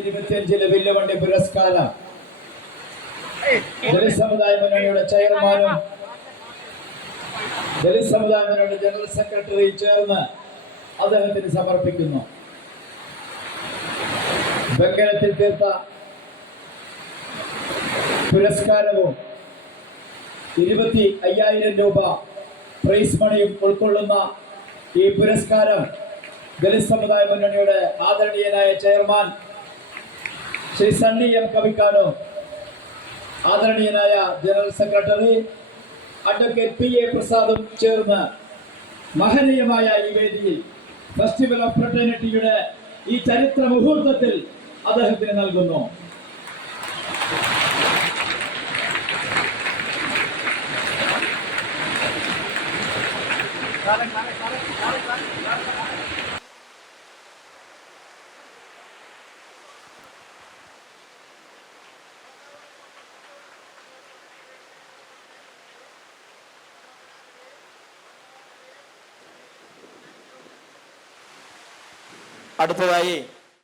ഇരുപത്തിയഞ്ചിലെ വില്ലുവണ്ടി പുരസ്കാരം. ദളിത് സമുദായ മുന്നണിയുടെ ചെയർമാനും ദളിത് സമുദായ മുന്നണിയുടെ ജനറൽ സെക്രട്ടറി ചേർന്ന് അദ്ദേഹത്തിന് സമർപ്പിക്കുന്നു. വെങ്കലത്തിൽ തീർത്ത പുരസ്കാരവും ഇരുപത്തി അയ്യായിരം രൂപ പ്രൈസ് മണിയും ഉൾക്കൊള്ളുന്ന ഈ പുരസ്കാരം ദലിത് സമുദായ മുന്നണിയുടെ ആദരണീയനായ ചെയർമാൻ ശ്രീ സണ്ണി എം കവിക്കാനും ആദരണീയനായ general secretary advocate P A പ്രസാദും ചേർന്ന് മഹനീയമായ ഈ വേദിയിൽ ഫെസ്റ്റിവൽ ഓഫ് ഫ്രട്ടേണിറ്റിയുടെ ഈ ചരിത്ര മുഹൂർത്തത്തിൽ അദ്ദേഹത്തിന് നൽകുന്നു. അടുത്തതായി